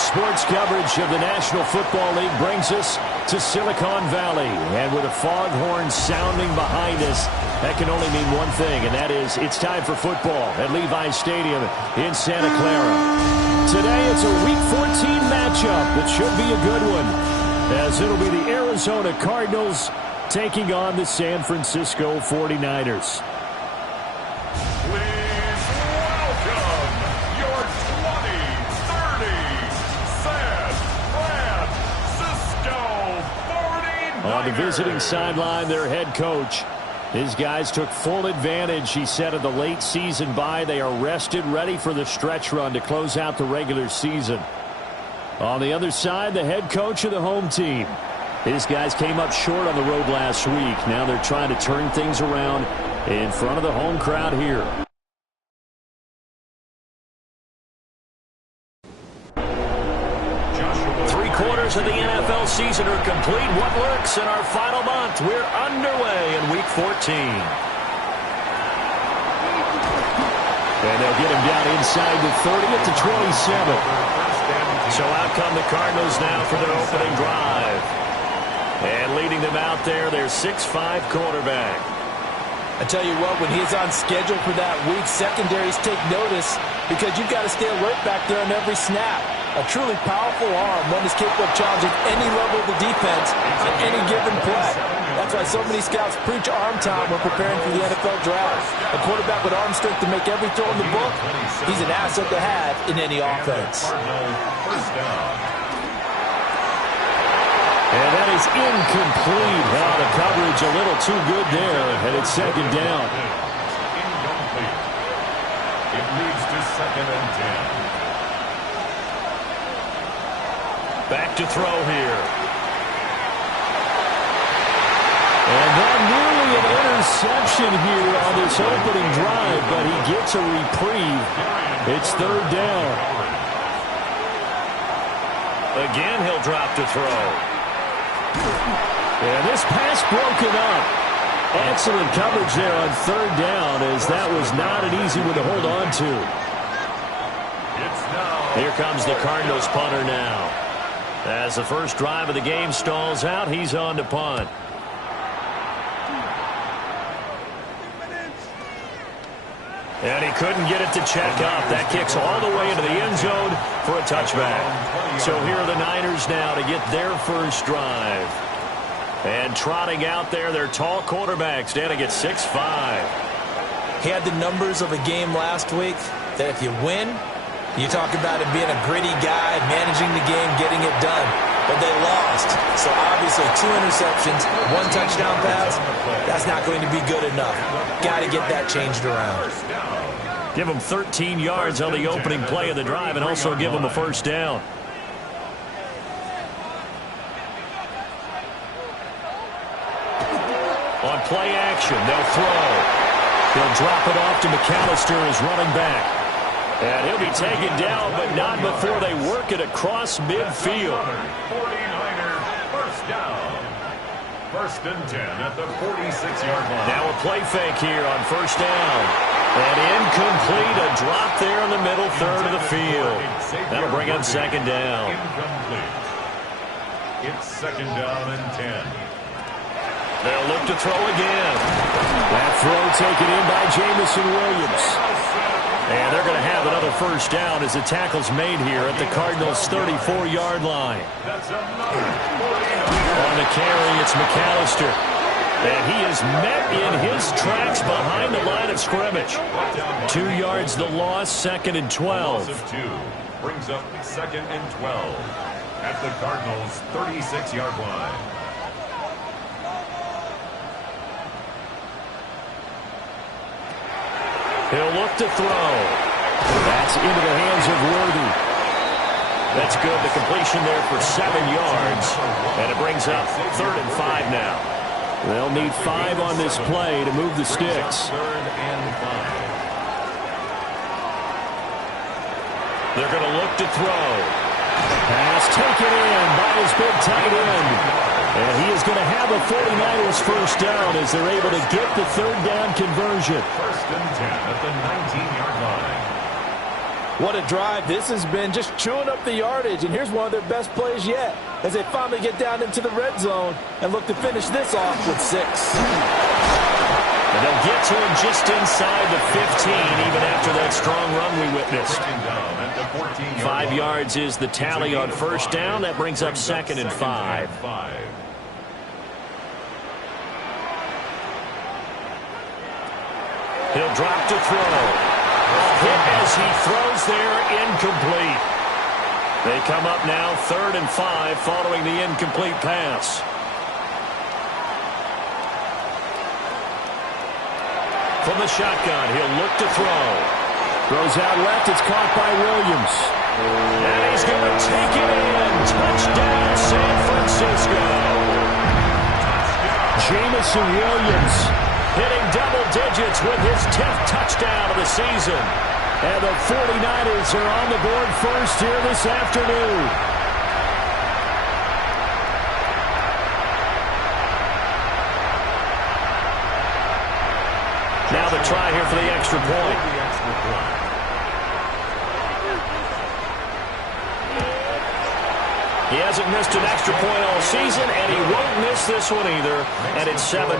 sports coverage of the National Football League brings us to Silicon Valley. And with a foghorn sounding behind us, that can only mean one thing, and that is it's time for football at Levi's Stadium in Santa Clara. Today it's a Week 14 matchup that should be a good one, as it'll be the Arizona Cardinals taking on the San Francisco 49ers. On the visiting sideline, their head coach. His guys took full advantage, he said, of the late season bye. They are rested, ready for the stretch run to close out the regular season. On the other side, the head coach of the home team. His guys came up short on the road last week. Now they're trying to turn things around in front of the home crowd here. Three-quarters of the NFL season are complete. What works in our final month? We're underway in Week 14. And they'll get him down inside the 30 at the 27. So out come the Cardinals now for their opening drive. And leading them out there, their 6'5" quarterback. I tell you what, when he's on schedule for that week, secondaries take notice because you've got to stay alert back there on every snap. A truly powerful arm, one is capable of challenging any level of the defense on any given play. That's why so many scouts preach arm time when preparing for the NFL draft. A quarterback with arm strength to make every throw in the book, he's an asset to have in any offense. And that is incomplete. Well, the coverage a little too good there, and it's second down. Incomplete. It leads to 2nd and 10. Back to throw here. And then nearly an interception here on this opening drive, but he gets a reprieve. It's 3rd down. Again, he'll drop to throw. And this pass broken up. Excellent coverage there on 3rd down, as that was not an easy one to hold on to. Here comes the Cardinals punter now. As the first drive of the game stalls out, he's on to punt. And he couldn't get it to check up. That kicks all the way into the end zone for a touchback. So here are the Niners now to get their first drive. And trotting out there, their tall quarterback standing at 6'5". He had the numbers of a game last week that if you win, you talk about him being a gritty guy, managing the game, getting it done. But they lost. So obviously 2 interceptions, 1 touchdown pass, that's not going to be good enough. Got to get that changed around. Give him 13 yards on the opening play of the drive and also give him a first down. On play action, they'll throw. He'll drop it off to McAllister as running back. And he'll be taken down, but not before they work it across midfield. 49er first down. 1st and 10 at the 46-yard line. Now a play fake here on first down. And incomplete, a drop there in the middle third of the field. That'll bring him 2nd down. Incomplete. It's 2nd down and 10. They'll look to throw again. That throw taken in by Jamison Williams. And they're going to have another first down as the tackle's made here at the Cardinals' 34-yard line. On the carry, it's McAllister. And he is met in his tracks behind the line of scrimmage. 2 yards the loss, 2nd and 12. Brings up 2nd and 12 at the Cardinals' 36-yard line. He'll look to throw. That's into the hands of Worthy. That's good. The completion there for 7 yards. And it brings up 3rd and 5 now. They'll need 5 on this play to move the sticks. 3rd and 5. They're going to look to throw. Pass taken in by his big tight end. And he is going to have a 49ers first down as they're able to get the 3rd down conversion. 1st and 10 at the 19-yard line. What a drive this has been, just chewing up the yardage. And here's one of their best plays yet as they finally get down into the red zone and look to finish this off with 6. And they'll get to him just inside the 15, even after that strong run we witnessed. 5 yards is the tally on first down. That brings up 2nd and 5. He'll drop to throw. Hit as he throws there, incomplete. They come up now 3rd and 5 following the incomplete pass. From the shotgun, he'll look to throw. Throws out left, it's caught by Williams. And he's going to take it in. Touchdown, San Francisco. Jameson Williams hitting double digits with his 10th touchdown of the season. And the 49ers are on the board first here this afternoon. Now the try here for the extra point. He hasn't missed an extra point all season, and he won't miss this one either. And it's 7-0.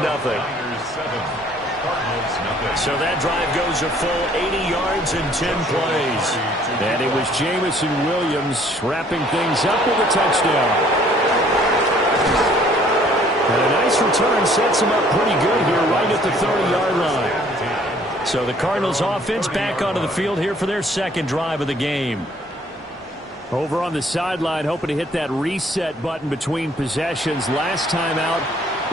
So that drive goes a full 80 yards and 10 plays. And it was Jameson Williams wrapping things up with a touchdown. And a nice return sets him up pretty good here right at the 30-yard line. So the Cardinals offense back onto the field here for their 2nd drive of the game. Over on the sideline, hoping to hit that reset button between possessions. Last time out,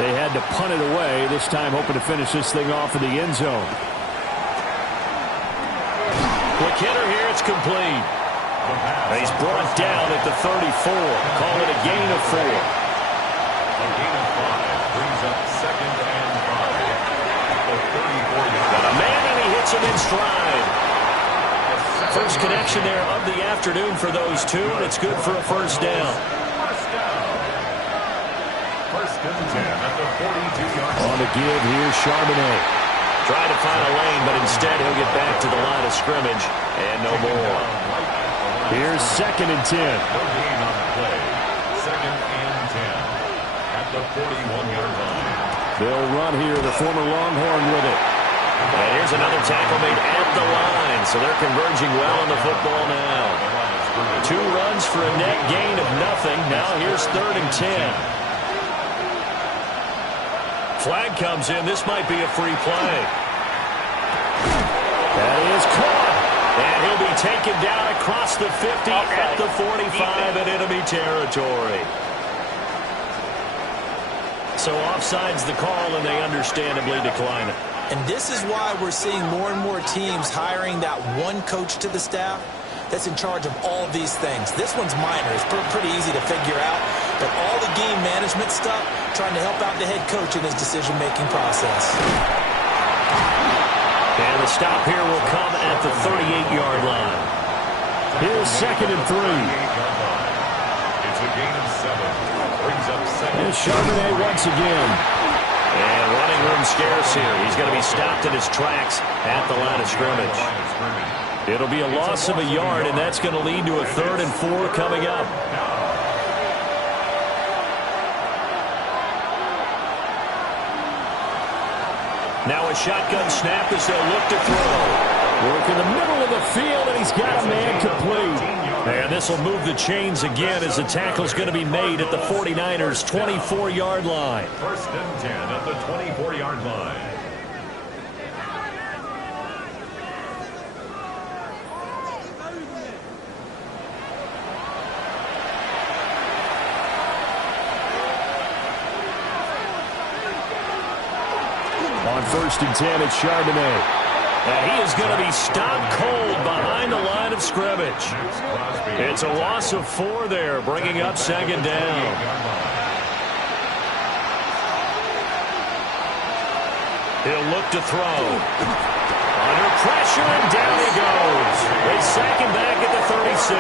they had to punt it away. This time hoping to finish this thing off in the end zone. Quick hitter here, it's complete. And he's brought down at the 34. Call it a gain of 4. A gain of 5 brings up 2nd and 5. The 34-yard line. A man, and he hits him in stride. First connection there of the afternoon for those two. It's good for a first down. First and 10 at the 42-yard line. On the give here, Charbonnet. Trying to find a lane, but instead he'll get back to the line of scrimmage. And no more. Here's 2nd and 10. No gain on the play. 2nd and 10 at the 41-yard line. They'll run here, the former Longhorn with it. And here's another tackle made at the line. So they're converging well on the football now. 2 runs for a net gain of nothing. Now here's 3rd and 10. Flag comes in. This might be a free play. That is caught. And he'll be taken down across the 50 at the 45 in enemy territory. So offside's the call, and they understandably decline it. And this is why we're seeing more and more teams hiring that one coach to the staff that's in charge of all of these things. This one's minor. It's pretty easy to figure out. But all the game management stuff, trying to help out the head coach in his decision-making process. And the stop here will come at the 38-yard line. Here's 2nd and 3. It's a gain of 7. Brings up 2nd. And Charbonnet once again. And running room scarce here. He's going to be stopped in his tracks at the line of scrimmage. It'll be a loss of a yard, and that's going to lead to a 3rd and 4 coming up. Now a shotgun snap as they'll look to throw. Work in the middle of the field, and he's got a man complete. And this will move the chains again as the tackle's going to be made at the 49ers' 24-yard line. First and 10 at the 24-yard line. On 1st and 10, it's Charbonnet. And he is going to be stopped cold behind the line of scrimmage. It's a loss of 4 there, bringing up 2nd down. He'll look to throw. Under pressure, and down he goes. They sack him back at the 36.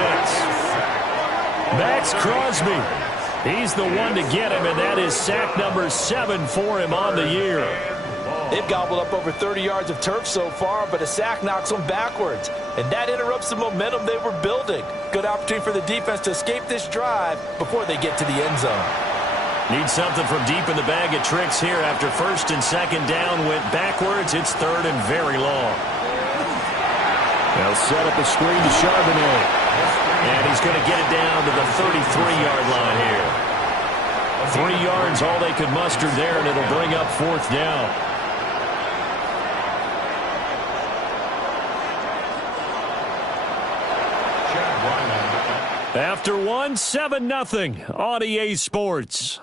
Max Crosby. He's the one to get him, and that is sack number 7 for him on the year. They've gobbled up over 30 yards of turf so far, but a sack knocks them backwards. And that interrupts the momentum they were building. Good opportunity for the defense to escape this drive before they get to the end zone. Need something from deep in the bag of tricks here after first and second down went backwards. It's third and very long. They'll set up a screen to Charbonnet. And he's going to get it down to the 33-yard line here. 3 yards, all they could muster there, and it'll bring up fourth down. After one, 7-0 on EA Sports.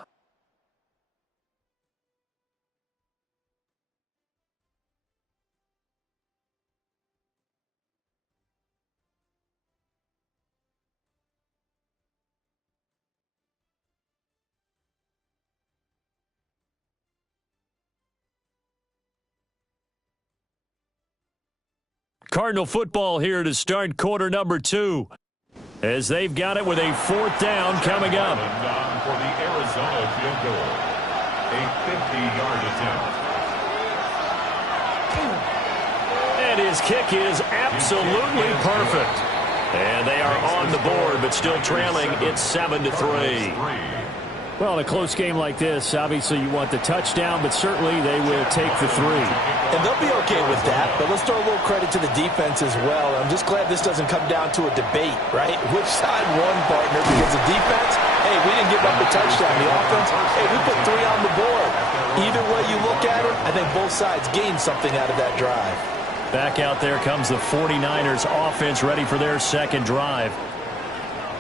Cardinal football here to start quarter number 2. As they've got it with a fourth down coming up. For the Arizona field goal. A 50-yard attempt. And his kick is absolutely perfect. And they are on the board, but still trailing. It's 7-3. Well, in a close game like this, obviously you want the touchdown, but certainly they will take the 3. And they'll be okay with that, but let's throw a little credit to the defense as well. I'm just glad this doesn't come down to a debate, right? Which side won, partner? Because the defense, hey, we didn't give up the touchdown. The offense, hey, we put 3 on the board. Either way you look at it, I think both sides gained something out of that drive. Back out there comes the 49ers offense ready for their second drive.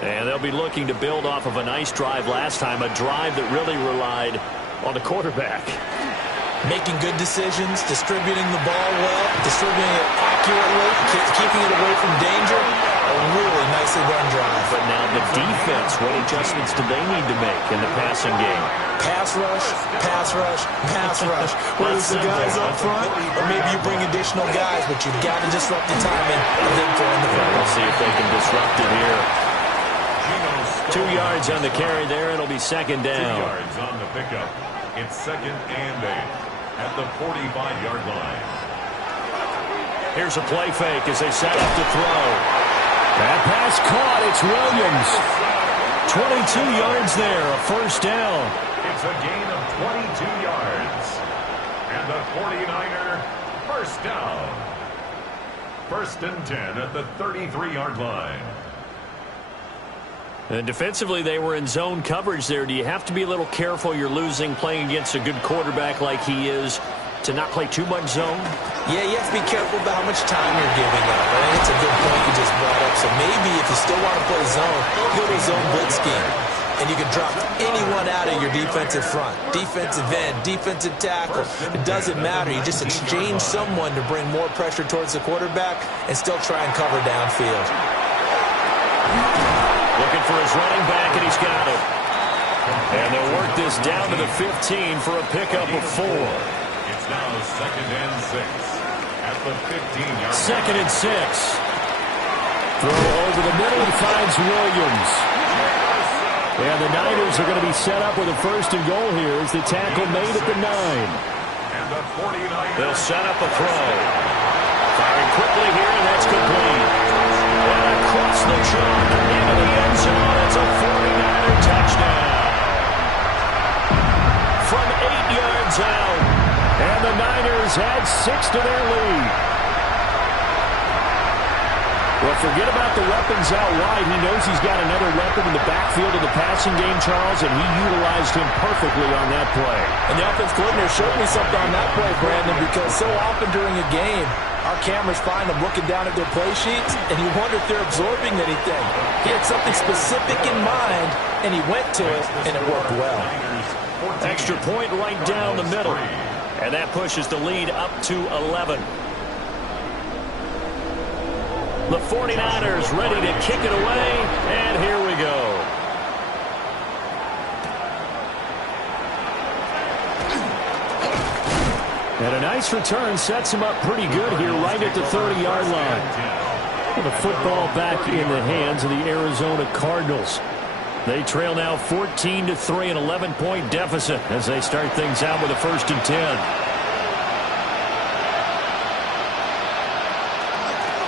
And they'll be looking to build off of a nice drive last time, a drive that really relied on the quarterback. Making good decisions, distributing the ball well, distributing it accurately, keeping it away from danger. A really nicely run drive. But now the defense, what adjustments do they need to make in the passing game? Pass rush, pass rush, pass rush. Whether it's the guys up front, or maybe you bring additional guys, but you've got to disrupt the timing of them throwing the ball. We'll see if they can disrupt it here. 2 yards on the carry there. It'll be second down. 2 yards on the pickup. It's second and 8 at the 45-yard line. Here's a play fake as they set up to throw. That pass caught. It's Williams. 22 yards there, a first down. It's a gain of 22 yards. And the 49er first down. First and 10 at the 33-yard line. And defensively, they were in zone coverage there. Do you have to be a little careful? You're losing playing against a good quarterback like he is to not play too much zone? Yeah, you have to be careful about how much time you're giving up. I think it's a good point you just brought up. So maybe if you still want to play zone, go to a zone blitz scheme. And you can drop anyone out of your defensive front. Defensive end, defensive tackle. It doesn't matter. You just exchange someone to bring more pressure towards the quarterback and still try and cover downfield. Looking for his running back, and he's got it. And they'll work this down to the 15 for a pickup of 4. It's now second and 6 at the 15-yard line. Second and 6. Throw over the middle, he finds Williams. And the Niners are going to be set up with a first and goal here as the tackle made at the 9. And the 49ers. They'll set up a throw. Firing quickly here, and that's complete. And across the chalk into the end zone. It's a 49er touchdown. From 8 yards out. And the Niners add 6 to their lead. Well, forget about the weapons out wide. He knows he's got another weapon in the backfield of the passing game, Charles, and he utilized him perfectly on that play. And the offense coordinator showed me something on that play, Brandon, because so often during a game, our cameras find them looking down at their play sheets, and you wonder if they're absorbing anything. He had something specific in mind, and he went to it, and it worked well. Extra point right down the middle. And that pushes the lead up to 11. The 49ers ready to kick it away, and here we go. And a nice return sets him up pretty good here right at the 30-yard line. And the football back in the hands of the Arizona Cardinals. They trail now 14-3, an 11-point deficit as they start things out with a first and 10.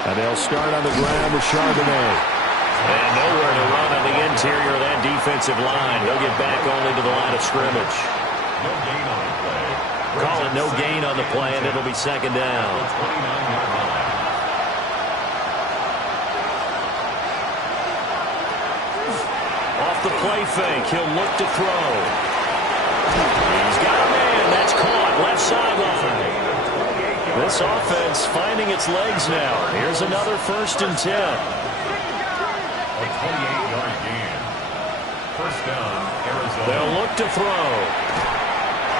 And they'll start on the ground with Charbonnet. And nowhere to run on the interior of that defensive line. He'll get back only to the line of scrimmage. No gain on the play. Call it no gain on the play, and it'll be second down. 29-yard line. Off the play fake, he'll look to throw. He's got a man. That's caught. Left sideline. This offense finding its legs now. Here's another 1st and 10. A 28-yard gain. First down, Arizona. They'll look to throw.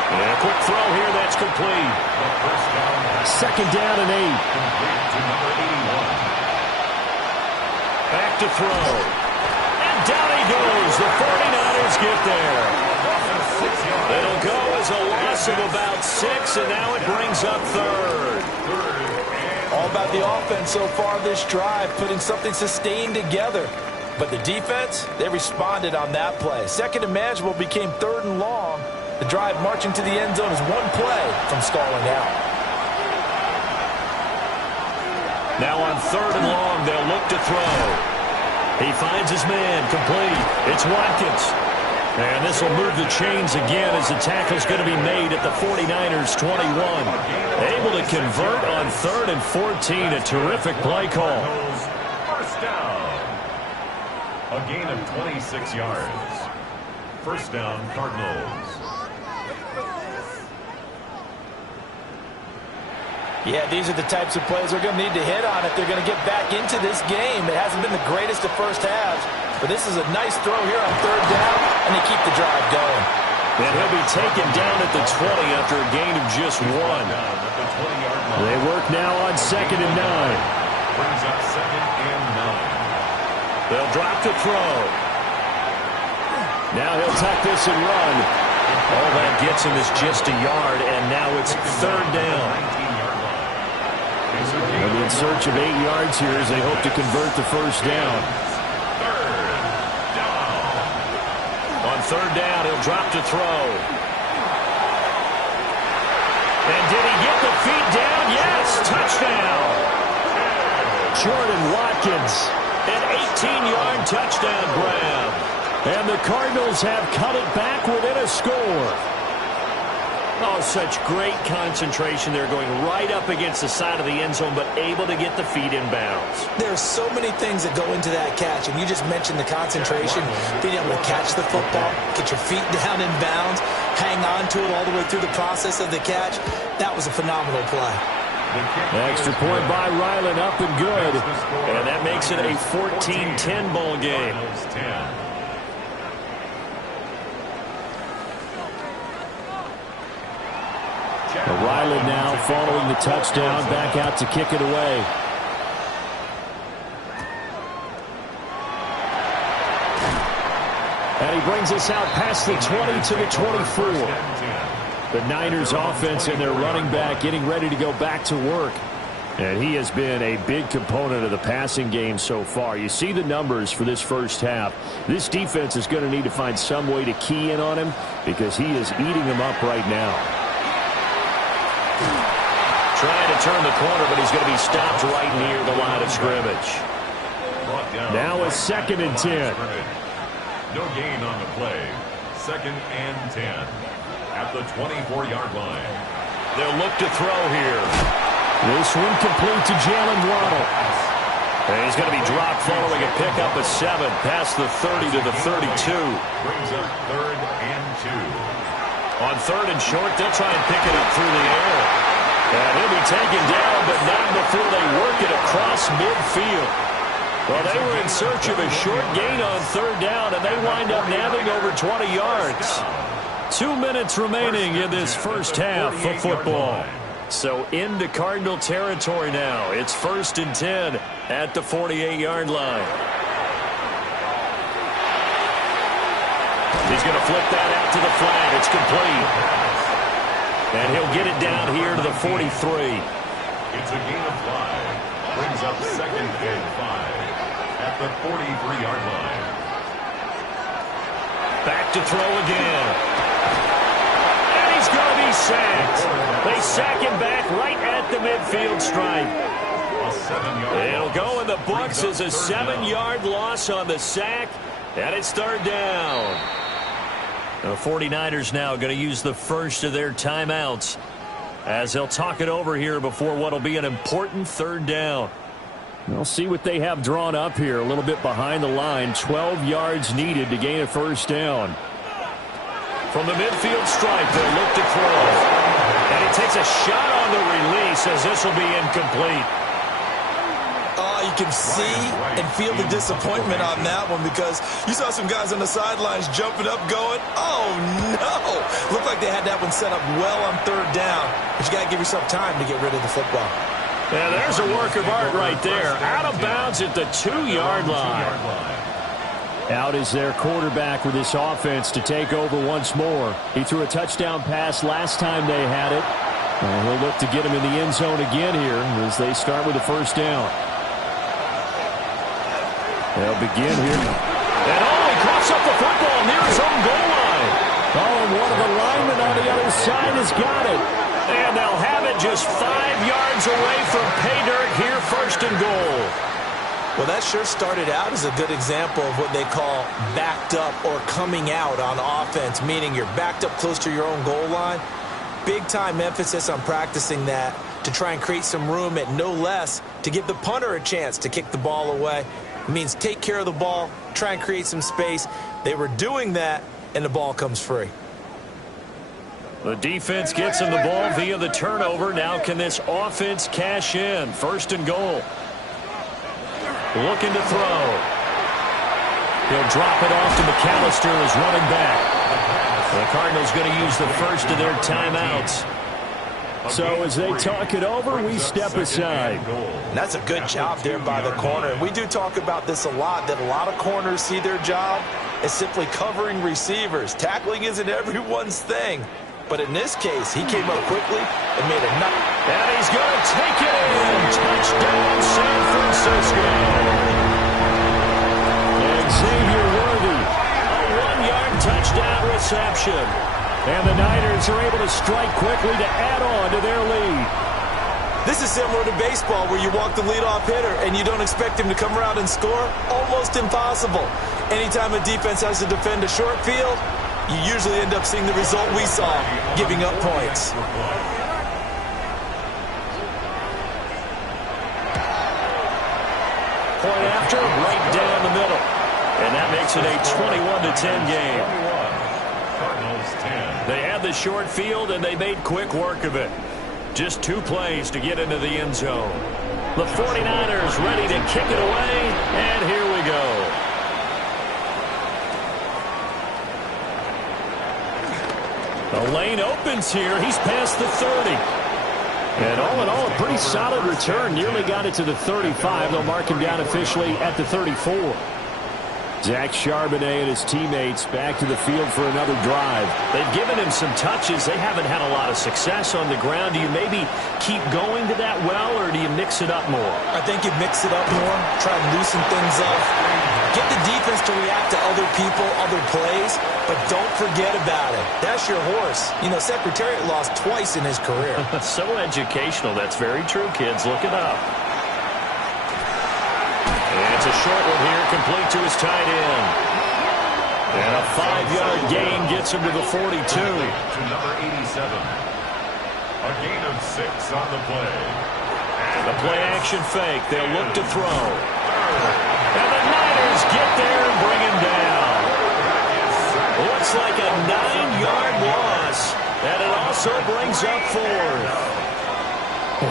And a quick throw here. That's complete. The first down. Second down and 8. Complete to number 81. Back to throw. And down he goes. The 49ers get there. It'll go as a loss of about 6, and now it brings up 3rd. All about the offense so far this drive, putting something sustained together. But the defense, they responded on that play. 2nd and manageable became 3rd and long. The drive marching to the end zone is one play from stalling out. Now on 3rd and long, they'll look to throw. He finds his man, complete. It's Watkins. And this will move the chains again as the tackle's going to be made at the 49ers' 21. Able to convert on 3rd and 14. A terrific play call. First down. A gain of 26 yards. First down, Cardinals. Yeah, these are the types of plays they're going to need to hit on if they're going to get back into this game. It hasn't been the greatest of first halves, but this is a nice throw here on 3rd down, and they keep the drive going. And he'll be taken down at the 20 after a gain of just 1. They work now on 2nd and 9. Brings up 2nd and 9. They'll drop to throw. Now he'll tuck this and run. All that gets him is just a yard, and now it's 3rd down. They'll be in search of 8 yards here as they hope to convert the first down. 3rd down. On 3rd down, he'll drop to throw. And did he get the feet down? Yes, touchdown. Jordan Watkins, an 18-yard touchdown grab. And the Cardinals have cut it back within a score. Oh, such great concentration. They're going right up against the side of the end zone, but able to get the feet in bounds. There's so many things that go into that catch, and you just mentioned the concentration, being able to catch the football, get your feet down in bounds, hang on to it all the way through the process of the catch. That was a phenomenal play. Extra point by Ryland, up and good. And that makes it a 14-10 ball game. Ryland now following the touchdown, back out to kick it away. And he brings us out past the 20 to the 24. The Niners offense and their running back getting ready to go back to work. And he has been a big component of the passing game so far. You see the numbers for this first half. This defense is going to need to find some way to key in on him because he is eating them up right now. Trying to turn the corner, but he's going to be stopped right near the line of scrimmage. Now it's 2nd and 10. No gain on the play. 2nd and 10 at the 24-yard line. They'll look to throw here. This one complete to Jalen Waddle. And he's going to be dropped following a pickup of 7 past the 30 to the 32. Brings up 3rd and 2. On 3rd and short, they'll try and pick it up through the air. And he'll be taken down, but not before they work it across midfield. Well, they were in search of a short gain on 3rd down, and they wind up nabbing over 20 yards. 2 minutes remaining in this first half of football. So into Cardinal territory now. It's 1st and 10 at the 48-yard line. He's going to flip that out to the flat. It's complete. And he'll get it down here to the 43. It's a gain of 5. Brings up 2nd and 5 at the 43-yard line. Back to throw again. And he's going to be sacked. They sack him back right at the midfield stripe. A 7-yard It'll go in the books as a Brings up 7-yard loss on the sack, and it's third down. The 49ers now going to use the first of their timeouts as they'll talk it over here before what will be an important third down. We'll see what they have drawn up here. A little bit behind the line. 12 yards needed to gain a first down. From the midfield stripe, they'll look to throw. And he takes a shot on the release as this will be incomplete. You can see and feel the disappointment on that one because you saw some guys on the sidelines jumping up going, oh, no. Looked like they had that one set up well on third down, but you got to give yourself time to get rid of the football. Yeah, there's a work of art right there. Out of bounds at the 2-yard line. Out is their quarterback with this offense to take over once more. He threw a touchdown pass last time they had it. And he'll look to get him in the end zone again here as they start with the first down. They'll begin here. And he coughs up the football near his own goal line. And one of the linemen on the other side has got it. And they'll have it just 5 yards away from pay dirt here, first and goal. Well, that sure started out as a good example of what they call backed up or coming out on offense, meaning you're backed up close to your own goal line. Big-time emphasis on practicing that to try and create some room at no less to give the punter a chance to kick the ball away. It means take care of the ball, try and create some space. They were doing that, and the ball comes free. The defense gets him the ball via the turnover. Now can this offense cash in? First and goal. Looking to throw. He'll drop it off to McAllister as running back. The Cardinals going to use the first of their timeouts. So as they talk it over, we step aside. And that's a good job there by the corner. And we do talk about this a lot, that a lot of corners see their job as simply covering receivers. Tackling isn't everyone's thing. But in this case, he came up quickly and made a nut. And he's going to take it in. Touchdown, San Francisco. And Xavier Worthy, a 1-yard touchdown reception. And the Niners are able to strike quickly to add on to their lead. This is similar to baseball where you walk the leadoff hitter and you don't expect him to come around and score. Almost impossible. Anytime a defense has to defend a short field, you usually end up seeing the result we saw, giving up points. Point after, right down the middle. And that makes it a 21-10 game. They had the short field, and they made quick work of it. Just 2 plays to get into the end zone. The 49ers ready to kick it away, and here we go. The lane opens here. He's past the 30. And all in all, a pretty solid return. Nearly got it to the 35. They'll mark him down officially at the 34. Zach Charbonnet and his teammates back to the field for another drive. They've given him some touches. They haven't had a lot of success on the ground. Do you maybe keep going to that well, or do you mix it up more? I think you mix it up more, try to loosen things up. Get the defense to react to other people, other plays, but don't forget about it. That's your horse. You know, Secretariat lost twice in his career. So educational. That's very true, kids. Look it up. And it's a short one here, complete to his tight end. And a 5-yard gain gets him to the 42. To number 87. A gain of 6 on the play. The play action fake. They'll look to throw. And the Niners get there and bring him down. Looks like a 9-yard loss. And it also brings up 4th.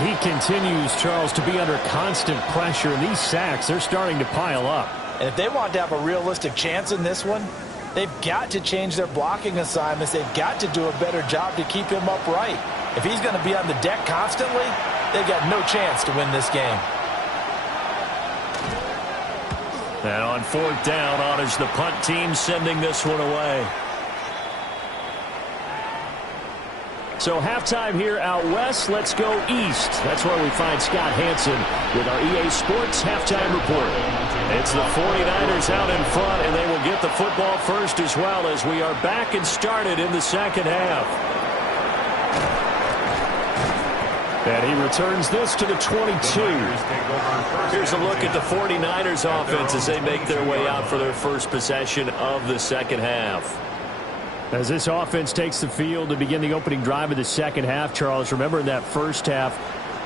He continues, Charles, to be under constant pressure, and these sacks, they're starting to pile up. And if they want to have a realistic chance in this one, they've got to change their blocking assignments. They've got to do a better job to keep him upright. If he's going to be on the deck constantly, they've got no chance to win this game. And on 4th down, honors the punt team, sending this one away. So halftime here out west. Let's go east. That's where we find Scott Hanson with our EA Sports halftime report. It's the 49ers out in front, and they will get the football first as well as we are back and started in the second half. And he returns this to the 22. Here's a look at the 49ers offense as they make their way out for their first possession of the second half. As this offense takes the field to begin the opening drive of the second half, Charles, remember in that first half,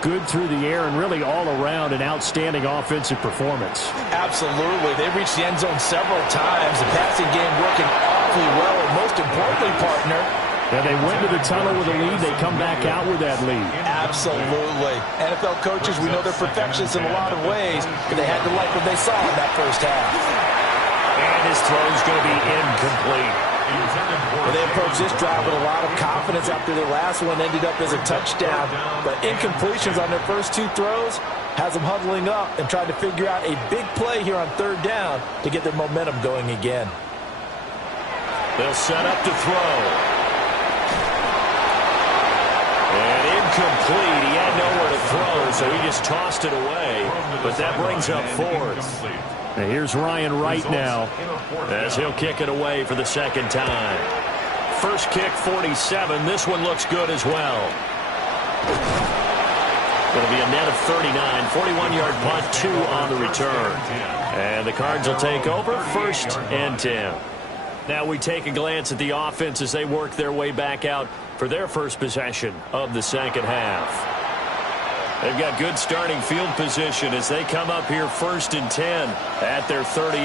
good through the air and really all around an outstanding offensive performance. Absolutely. They reached the end zone several times. The passing game working awfully well. And most importantly, partner, yeah, they went to the tunnel with a lead. They come back out with that lead. Absolutely. NFL coaches, we know they're perfectionists in a lot of ways, but they had to like what they saw in that first half. And his throw's going to be incomplete. Well, they approached this drive with a lot of confidence after their last one ended up as a touchdown. But incompletions on their first two throws has them huddling up and trying to figure out a big play here on third down to get their momentum going again. They'll set up to throw. And incomplete. He had nowhere to throw, so he just tossed it away. But that brings up fourth. Now here's Ryan Wright now as he'll kick it away for the second time. First kick, 47. This one looks good as well. Going to be a net of 39. 41-yard punt, 2 on the return. And the Cards will take over, 1st and 10. Now we take a glance at the offense as they work their way back out for their first possession of the second half. They've got good starting field position as they come up here 1st and 10 at their 38.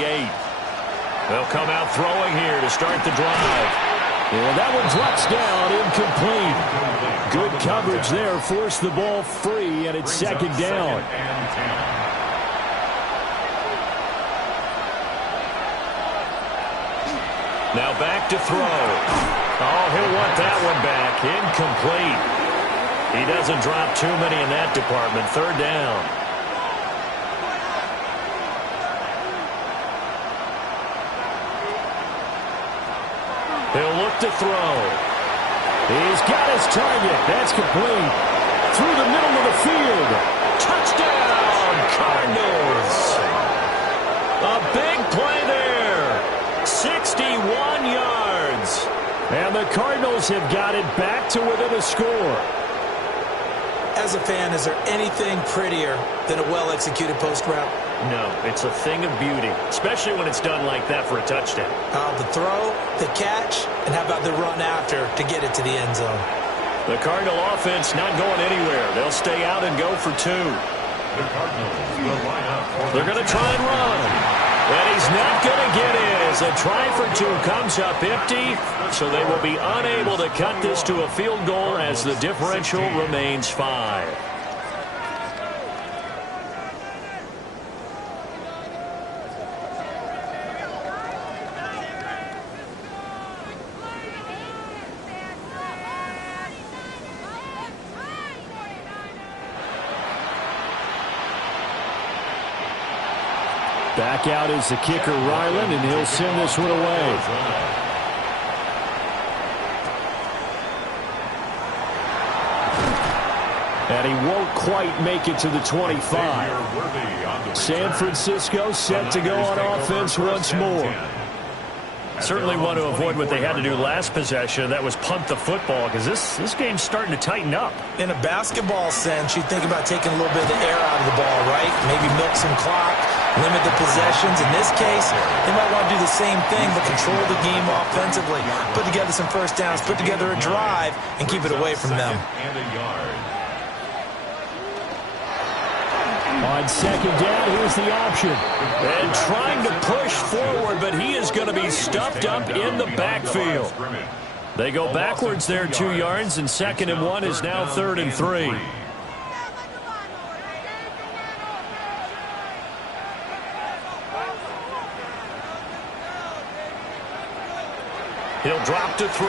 They'll come out throwing here to start the drive. And that one drops down, incomplete. Good coverage there, forced the ball free, and it's second down. Now back to throw. Oh, he'll want that one back. Incomplete. He doesn't drop too many in that department. Third down. He'll look to throw. He's got his target. That's complete. Through the middle of the field. Touchdown, Cardinals. A big play there. 61 yards. And the Cardinals have got it back to within a score. As a fan, is there anything prettier than a well-executed post route? No, it's a thing of beauty, especially when it's done like that for a touchdown. The throw, the catch, and how about the run after to get it to the end zone? The Cardinal offense not going anywhere. They'll stay out and go for 2. The Cardinals will line up for They're going to try and run. And he's not going to get it as a try for 2 comes up empty. So they will be unable to cut this to a field goal as the differential remains 5. Back out is the kicker, Ryland, and he'll send this one away. And he won't quite make it to the 25. San Francisco set to go on offense once more. Certainly want to avoid what they had to do last possession. That was punt the football, because this game's starting to tighten up. In a basketball sense, you think about taking a little bit of the air out of the ball, right? Maybe milk some clock, limit the possessions. In this case, they might want to do the same thing, but control the game offensively. Put together some first downs, put together a drive, and keep it away from them. On second down, here's the option. And trying to push forward, but he is going to be stuffed up in the backfield. They go backwards there 2 yards, and 2nd and 1 is now 3rd and 3. He'll drop to throw.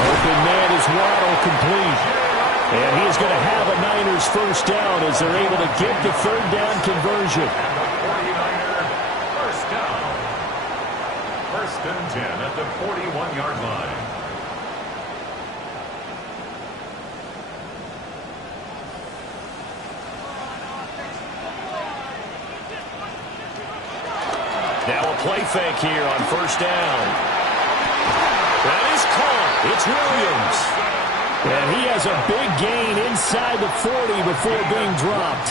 Open man is Waddle, complete. And he is going to have a Niners first down as they're able to get the 3rd down conversion. And the 49er first down. 1st and 10 at the 41-yard line. Now a play fake here on first down. That is caught. It's Williams. And he has a big gain inside the 40 before being dropped.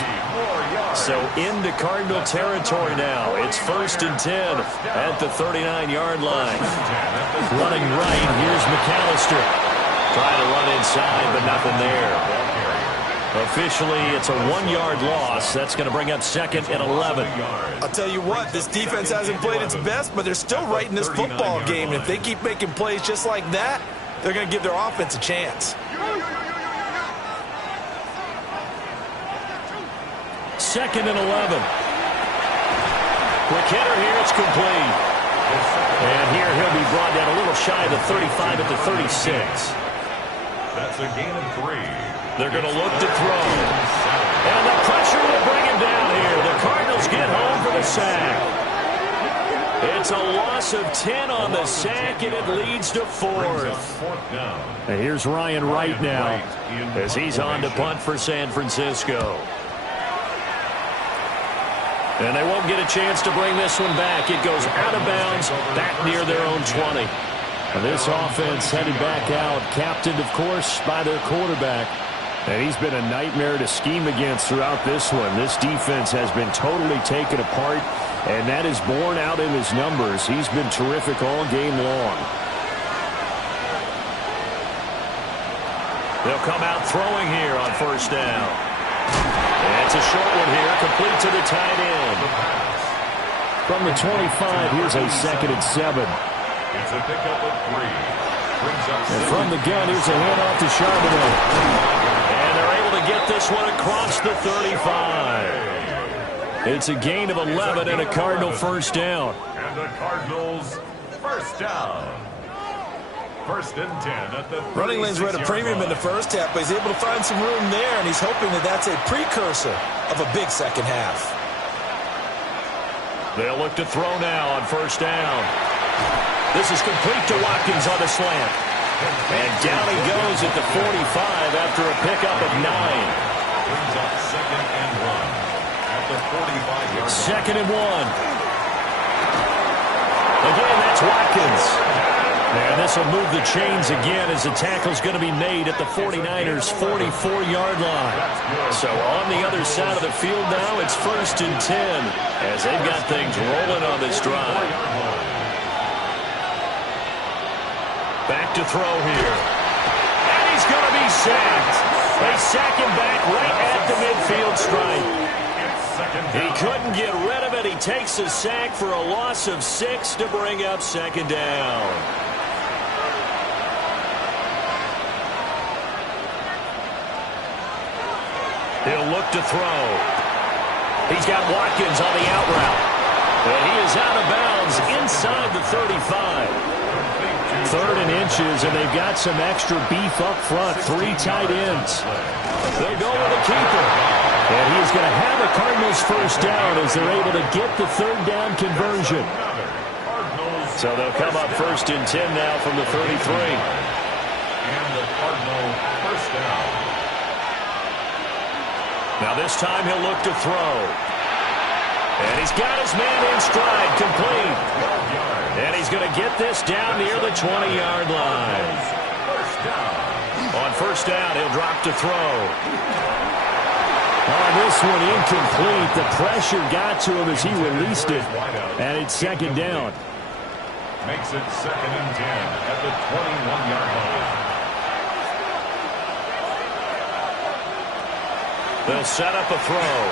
So into Cardinal territory now. It's 1st and 10 at the 39-yard line. Running right, here's McAllister. Trying to run inside, but nothing there. Officially, it's a 1-yard loss. That's going to bring up 2nd and 11. I'll tell you what, this defense hasn't played its best, but they're still right in this football game. And if they keep making plays just like that, they're going to give their offense a chance. 2nd and 11. Quick hitter here, it's complete. And here he'll be brought down a little shy of the 35 at the 36. That's a gain of 3. They're going to look to throw. And the pressure will bring him down here. The Cardinals get home for the sack. It's a loss of 10 on the sack, and it leads to 4th. And here's Ryan Wright now as he's on to punt for San Francisco. And they won't get a chance to bring this one back. It goes out of bounds back near their own 20. And this offense headed back out, captained, of course, by their quarterback. And he's been a nightmare to scheme against throughout this one. This defense has been totally taken apart, and that is borne out in his numbers. He's been terrific all game long. They'll come out throwing here on 1st down. And it's a short one here, complete to the tight end. From the 25, here's a 2nd and 7. It's a pickup of 3. And from the gun, here's a handoff to Charbonnet. And they're able to get this one across the 35. It's a gain of 11 and a Cardinal 1st down. And the Cardinals 1st down. 1st and 10 at the Running lanes were at a premium in the first half, but he's able to find some room there, and he's hoping that that's a precursor of a big second half. They'll look to throw now on 1st down. This is complete to Watkins on the slant. And down he goes at the 45 after a pickup of 9. Brings up 2nd and 1 at the 45-yard line. 2nd and 1. Again, that's Watkins. And this will move the chains again as the tackle's going to be made at the 49ers' 44-yard line. So on the other side of the field now, it's 1st and 10 as they've got things rolling on this drive. Back to throw here. And he's going to be sacked. They sack him back right at the midfield stripe. He couldn't get rid of it. He takes a sack for a loss of 6 to bring up 2nd down. He'll look to throw. He's got Watkins on the out route. And he is out of bounds inside the 35. 3rd and inches, and they've got some extra beef up front. 3 tight ends. They'll go with a keeper. And he is going to have a Cardinals 1st down as they're able to get the 3rd down conversion. So they'll come up 1st and 10 now from the 33. And the Cardinal 1st down. Now this time he'll look to throw. And he's got his man in stride, complete. And he's going to get this down near the 20-yard line. On 1st down, he'll drop to throw. On this one, incomplete. The pressure got to him as he released it. And it's 2nd down. Makes it 2nd and 10 at the 21-yard line. They'll set up a throw.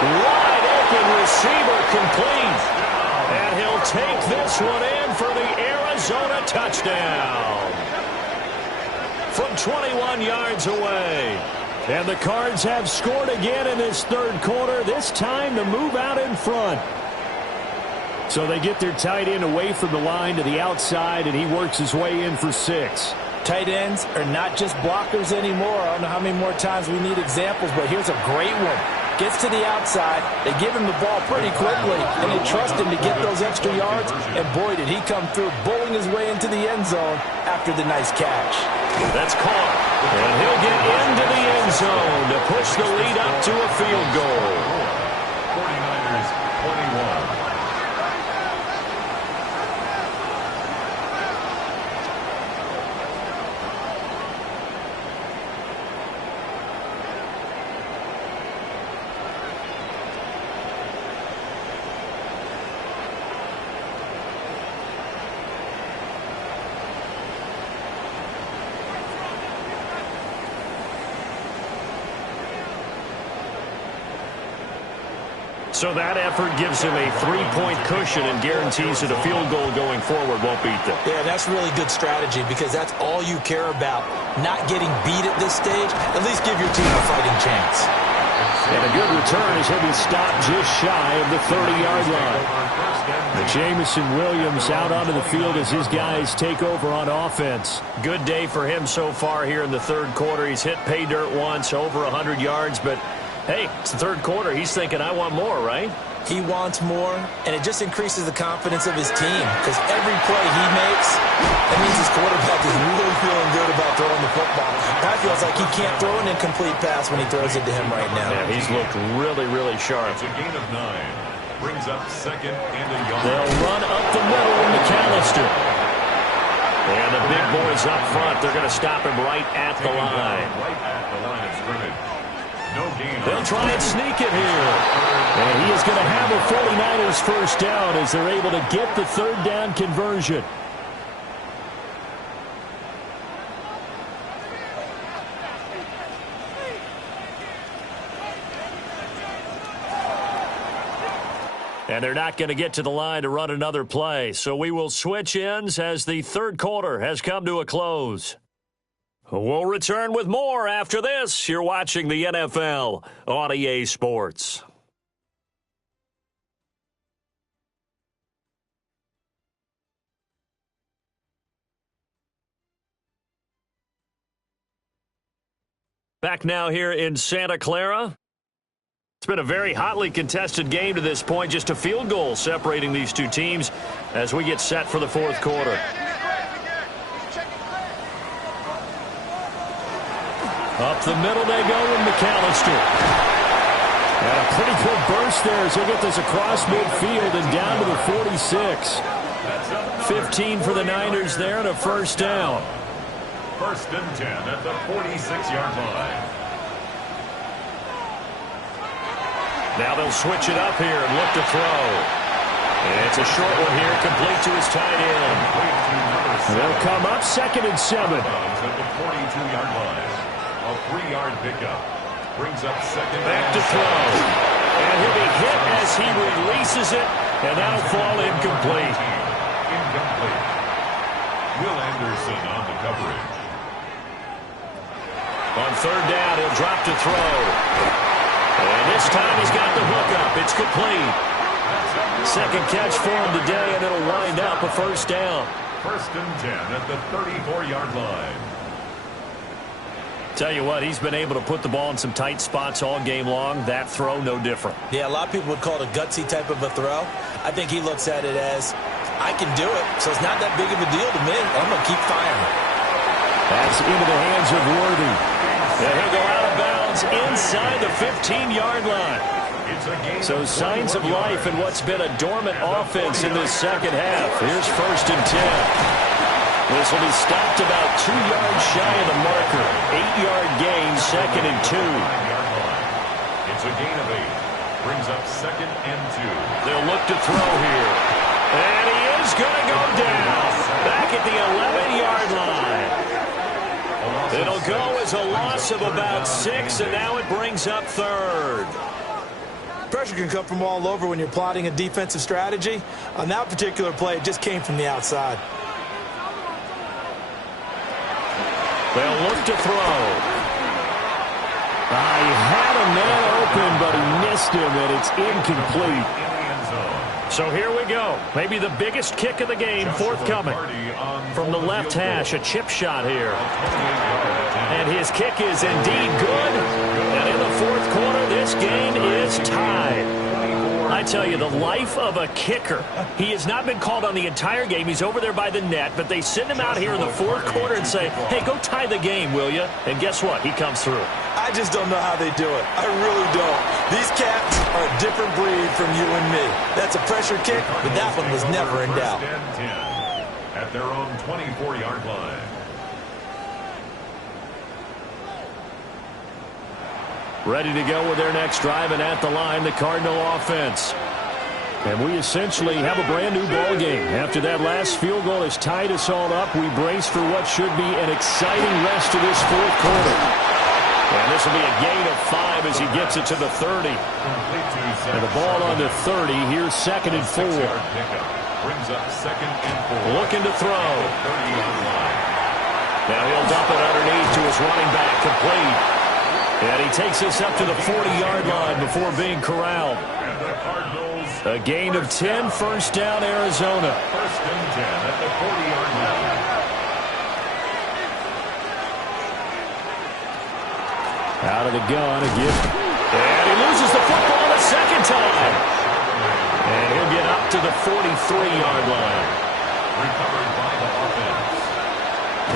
Wide open receiver, complete. And he'll take this one in for the Arizona touchdown. From 21 yards away. And the Cards have scored again in this 3rd quarter, this time to move out in front. So they get their tight end away from the line to the outside, and he works his way in for 6. Tight ends are not just blockers anymore. I don't know how many more times we need examples, but here's a great one. Gets to the outside, they give him the ball pretty quickly, and they trust him to get those extra yards, and boy, did he come through, bowling his way into the end zone after the nice catch. That's caught, and he'll get into the end zone to push the lead up to a field goal. 49ers 21. So that effort gives him a 3-point cushion and guarantees that a field goal going forward won't beat them. Yeah, that's really good strategy because that's all you care about. Not getting beat at this stage, at least give your team a fighting chance. And a good return is he'll be stopped just shy of the 30-yard line. The Jameson Williams out onto the field as his guys take over on offense. Good day for him so far here in the third quarter. He's hit pay dirt once, over 100 yards, but hey, it's the third quarter. He's thinking, I want more, right? He wants more, and it just increases the confidence of his team because every play he makes, that means his quarterback is really feeling good about throwing the football. That feels like he can't throw an incomplete pass when he throws it to him right now. Yeah, he's looked really, really sharp. It's a gain of 9. Brings up second and a yard. They'll run up the middle in McAllister. And the big boys up front, they're going to stop him right at the line. Right at the line of scrimmage. No gain. They'll try and sneak it here. And he is going to have a 49ers first down as they're able to get the third down conversion. And they're not going to get to the line to run another play. So we will switch ends as the third quarter has come to a close. We'll return with more after this. You're watching the NFL on EA Sports. Back now here in Santa Clara. It's been a very hotly contested game to this point. Just a field goal separating these two teams as we get set for the fourth quarter. Up the middle they go with McAllister. And a pretty good burst there as he'll get this across midfield and down to the 46. 15 for the Niners there and a first down. First and 10 at the 46-yard line. Now they'll switch it up here and look to throw. And it's a short one here, complete to his tight end. They'll come up second and 7. At the 42-yard line. A 3-yard pickup. Brings up second. Back to throw. And he'll be hit as he releases it, and that'll fall incomplete. Incomplete. Will Anderson on the coverage. On third down, he'll drop to throw. And this time he's got the hook up. It's complete. Second catch for him today, and it'll wind up a first down. First and 10 at the 34-yard line. Tell you what, he's been able to put the ball in some tight spots all game long. That throw, no different. Yeah, a lot of people would call it a gutsy type of a throw. I think he looks at it as, I can do it, so it's not that big of a deal to me. I'm going to keep firing. That's into the hands of Worthy. And he'll go out of bounds inside the 15-yard line. So signs of life in what's been a dormant offense in this second half. Here's first and 10. This will be stopped about 2 yards shy of the marker. 8-yard gain, second and 2. It's a gain of 8. Brings up second and 2. They'll look to throw here. And he is going to go down. Back at the 11-yard line. It'll go as a loss of about 6, and now it brings up third. Pressure can come from all over when you're plotting a defensive strategy. On that particular play, it just came from the outside. They'll look to throw. He had a man open, but he missed him, and it's incomplete. So here we go. Maybe the biggest kick of the game forthcoming. From the left hash, a chip shot here. And his kick is indeed good. And in the fourth quarter, this game is tied. I tell you, the life of a kicker. He has not been called on the entire game. He's over there by the net, but they send him out here in the fourth quarter and say, hey, go tie the game, will you? And guess what? He comes through. I just don't know how they do it. I really don't. These cats are a different breed from you and me. That's a pressure kick, but that one was never in doubt. First and 10 at their own 24-yard line. Ready to go with their next drive, and at the line, the Cardinal offense. And we essentially have a brand-new ball game. After that last field goal has tied us all up, we brace for what should be an exciting rest of this fourth quarter. And this This will be a gain of 5 as he gets it to the 30. And the ball on the 30. Here's 2nd and 4. Brings up 2nd and 4. Looking to throw. 30-yard line. Now he'll dump it underneath to his running back, complete. And he takes this up to the 40-yard line before being corralled. And the Cardinals. A gain of 10, first down, Arizona. 1st and 10 at the 40-yard line. Out of the gun again. And he loses the football the second time. And he'll get up to the 43-yard line. Recovered by the offense.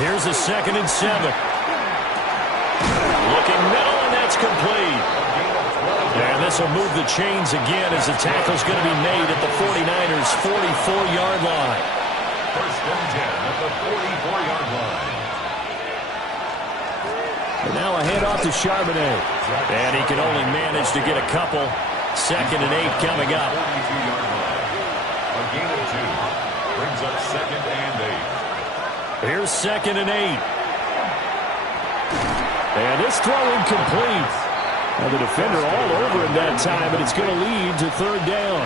Here's a 2nd and 7. Looking middle, and that's complete. And this will move the chains again as the tackle's going to be made at the 49ers' 44-yard line. 1st and 10 at the 44-yard line. And now a handoff to Charbonnet. And he can only manage to get a couple. 2nd and 8 coming up. 42-yard line. A gain of 2. Brings up 2nd and 8. Here's 2nd and 8. And this throw incomplete. Now the defender all over him that time, but it's going to lead to 3rd down.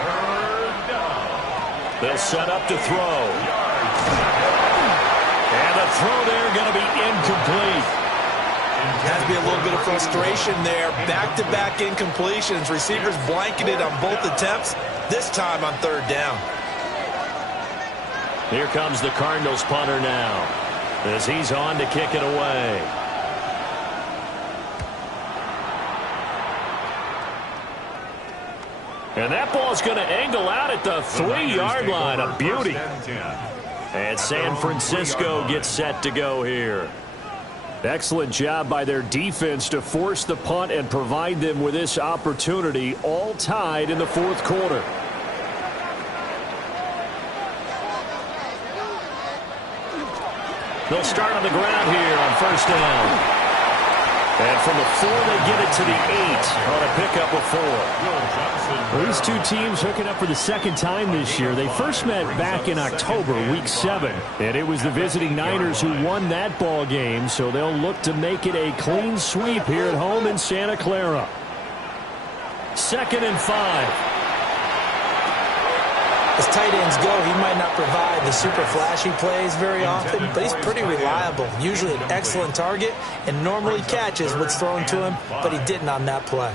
Third down. They'll set up to throw. And the throw there going to be incomplete. Has to be a little bit of frustration there. Back-to-back incompletions. Receivers blanketed on both attempts, this time on 3rd down. Here comes the Cardinals punter now as he's on to kick it away. And that ball's going to angle out at the 3-yard line. A beauty. And San Francisco gets set to go here. Excellent job by their defense to force the punt and provide them with this opportunity, all tied in the 4th quarter. They'll start on the ground here on 1st down. And from the 4, they get it to the 8 on a pickup of 4. Well, these two teams hooking up for the 2nd time this year. They first met back in October, Week 7. And it was the visiting Niners who won that ball game, so they'll look to make it a clean sweep here at home in Santa Clara. 2nd and 5. As tight ends go, he might not provide the super flashy plays very often, but he's pretty reliable. Usually an excellent target and normally catches what's thrown to him, but he didn't on that play.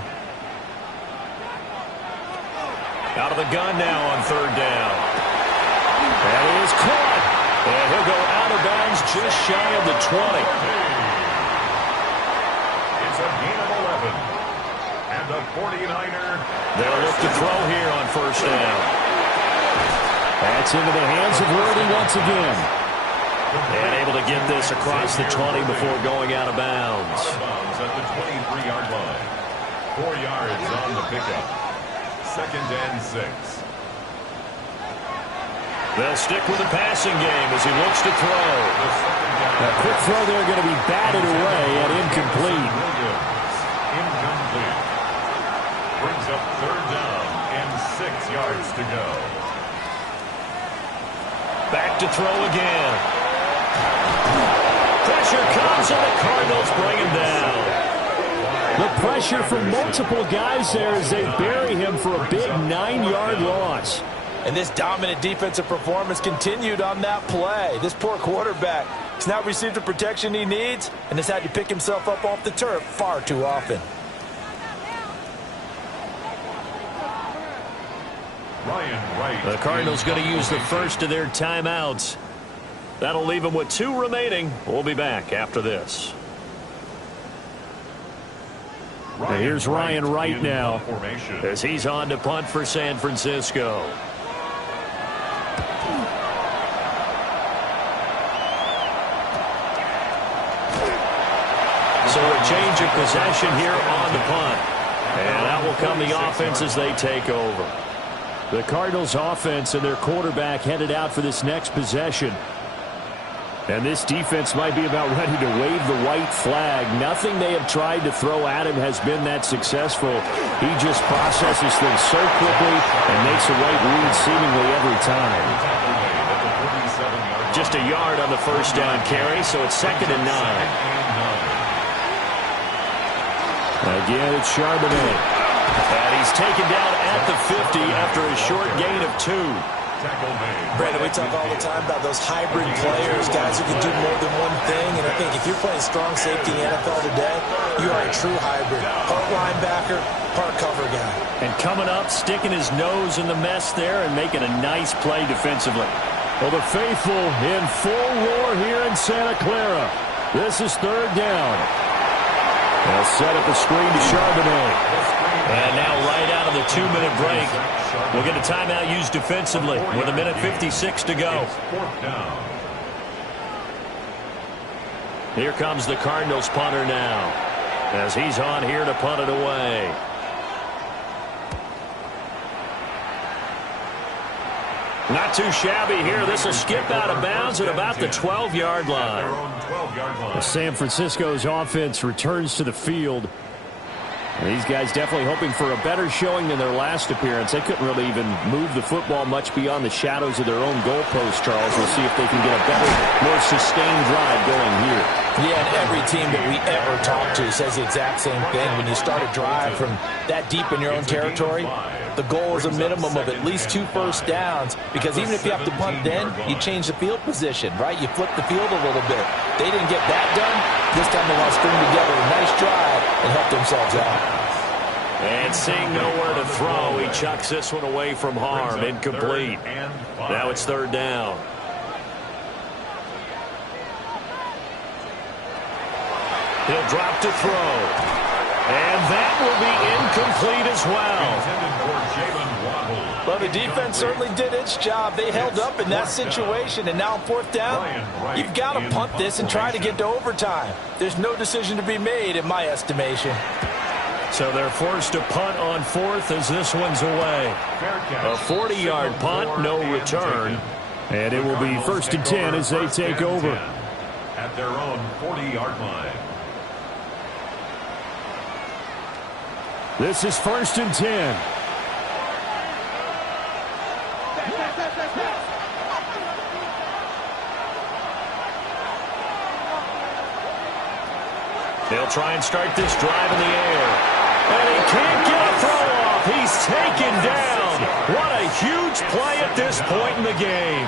Out of the gun now on 3rd down. That is caught. And he'll go out of bounds just shy of the 20. It's a gain of 11. And the 49er. They'll look to throw here on 1st down. That's into the hands of Worthy once again. And able to get this across the 20 before going out of bounds. Out of bounds at the 23-yard line. 4 yards on the pickup. 2nd and 6. They'll stick with the passing game as he looks to throw. A quick throw there going to be batted away and incomplete. Incomplete. Brings up 3rd down and 6 yards to go. Back to throw again. Pressure comes and the Cardinals bring him down. The pressure from multiple guys there as they bury him for a big 9-yard loss. And this dominant defensive performance continued on that play. This poor quarterback has not received the protection he needs and has had to pick himself up off the turf far too often. Ryan Wright. The Cardinals going to use the first of their timeouts. That'll leave them with 2 remaining. We'll be back after this. Here's Ryan Wright now as he's on to punt for San Francisco. So a change of possession here on the punt. And that will come the offense as they take over. The Cardinals offense and their quarterback headed out for this next possession. And this defense might be about ready to wave the white flag. Nothing they have tried to throw at him has been that successful. He just processes things so quickly and makes the right read seemingly every time. Just a yard on the 1st down carry, so it's 2nd and 9. Again, it's Charbonnet. And he's taken down at the 50 after a short gain of 2. Brandon, we talk all the time about those hybrid players, guys who can do more than one thing. And I think if you're playing strong safety in the NFL today, you are a true hybrid. Part linebacker, part cover guy. And coming up, sticking his nose in the mess there and making a nice play defensively. Well, the faithful in full roar here in Santa Clara. This is 3rd down. They'll set up a screen to Charbonnet. And now right out of the 2-minute break, we'll get a timeout used defensively with 1:56 to go. Here comes the Cardinals punter now, as he's on here to punt it away. Not too shabby here. This will skip out of bounds at about the 12-yard line. San Francisco's offense returns to the field. And these guys definitely hoping for a better showing than their last appearance. They couldn't really even move the football much beyond the shadows of their own goalpost, Charles. We'll see if they can get a better, more sustained drive going here. Yeah, and every team that we ever talk to says the exact same thing. When you start a drive from that deep in your own territory, the goal is a minimum of at least 2 first downs, because even if you have to punt then, you change the field position, right? You flip the field a little bit. They didn't get that done. This time they want to string together a nice drive and help themselves out. And seeing nowhere to throw, he chucks this one away from harm. Incomplete. Now it's 3rd down. He'll drop to throw. And that will be incomplete as well. Well, the defense certainly did its job. They held up in that situation, and now on 4th down, you've got to punt this and try to get to overtime. There's no decision to be made in my estimation. So they're forced to punt on 4th as this one's away. A 40-yard punt, no return. And it will be 1st and 10 as they take over. At their own 40-yard line. This is 1st and 10. They'll try and start this drive in the air. And he can't get a throw off. He's taken down. What a huge play at this point in the game.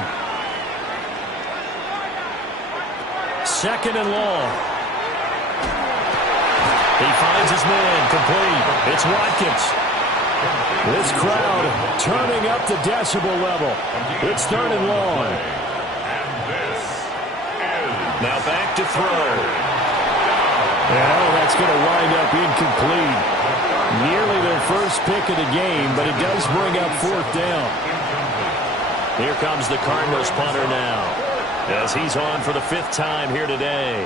2nd and long. He finds his man, complete. It's Watkins. This crowd turning up the decibel level. It's 3rd and long. Now back to throw. And that's going to wind up incomplete. Nearly their first pick of the game, but it does bring up 4th down. Here comes the Cardinals punter now, as he's on for the 5th time here today.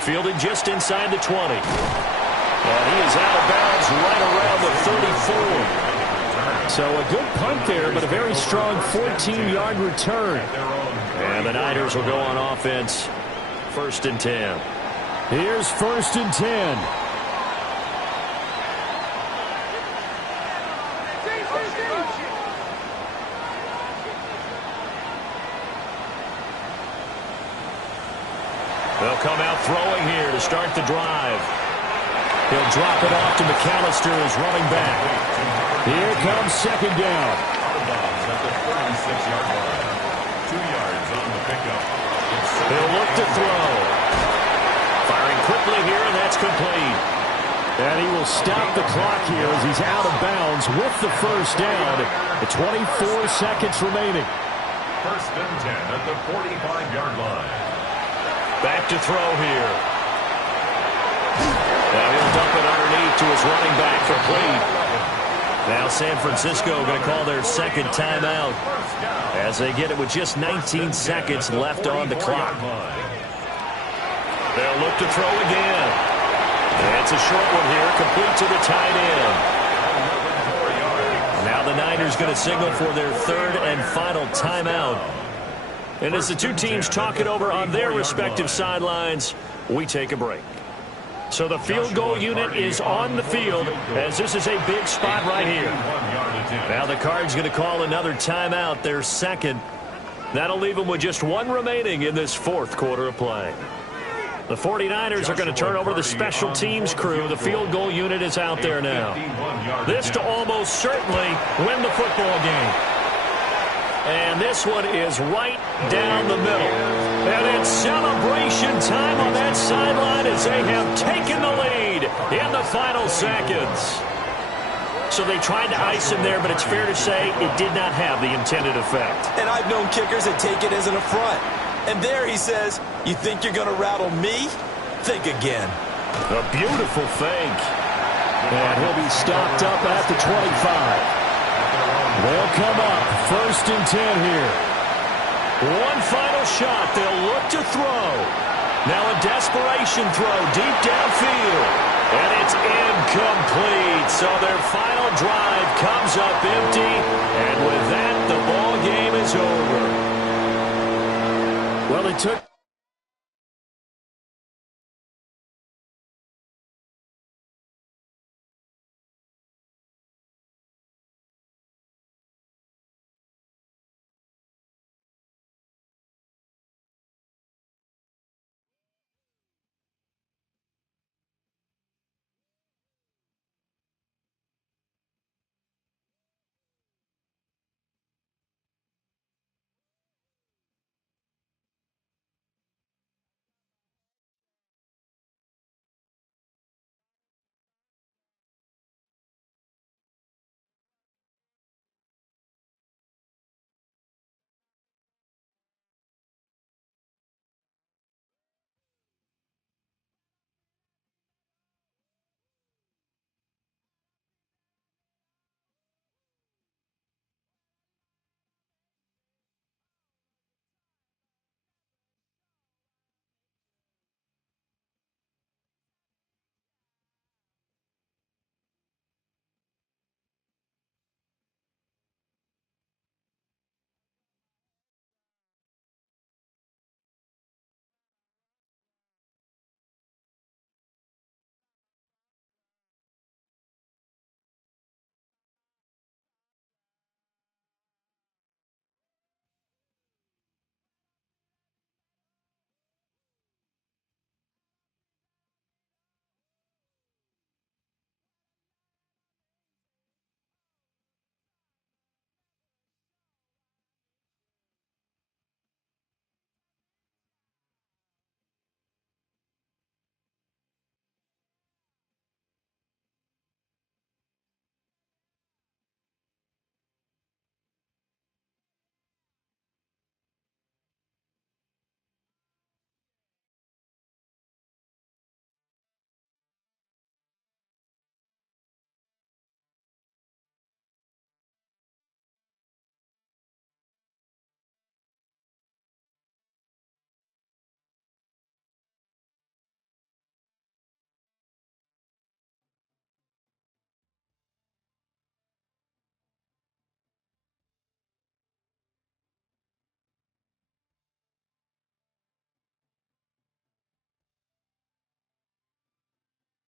Fielded just inside the 20. And he is out of bounds right around the 34. So a good punt there, but a very strong 14-yard return. And the Niners will go on offense. 1st and 10. Here's 1st and 10. They'll come out throwing here to start the drive. He'll drop it off to McAllister as running back. Here comes 2nd down. At the 46-yard line. 2 yards on the pickup. He'll look to throw. Firing quickly here, and that's complete. And he will stop the clock here as he's out of bounds with the 1st down. The 24 seconds remaining. 1st and 10 at the 45-yard line. Back to throw here. Now he'll dump it underneath to his running back, complete. Now San Francisco going to call their 2nd timeout as they get it with just 19 seconds left on the clock. They'll look to throw again. And it's a short one here, complete to the tight end. Now the Niners going to signal for their 3rd and final timeout. And as the two teams talk it over on their respective sidelines, we take a break. So the field goal unit is on the field as this is a big spot right here. Now the Cards going to call another timeout, their 2nd. That'll leave them with just 1 remaining in this 4th quarter of play. The 49ers are going to turn over the special teams crew. The field goal unit is out there now. This to almost certainly win the football game. And this one is right down the middle. And it's celebration time on that sideline as they have taken the lead in the final seconds. So they tried to ice him there, but it's fair to say it did not have the intended effect. And I've known kickers that take it as an affront. And there he says, you think you're going to rattle me? Think again. A beautiful fake. And he'll be stopped up at the 25. They'll come up 1st and 10 here. One final shot. They'll look to throw. Now a desperation throw deep downfield. And it's incomplete. So their final drive comes up empty. And with that, the ball game is over. Well, it took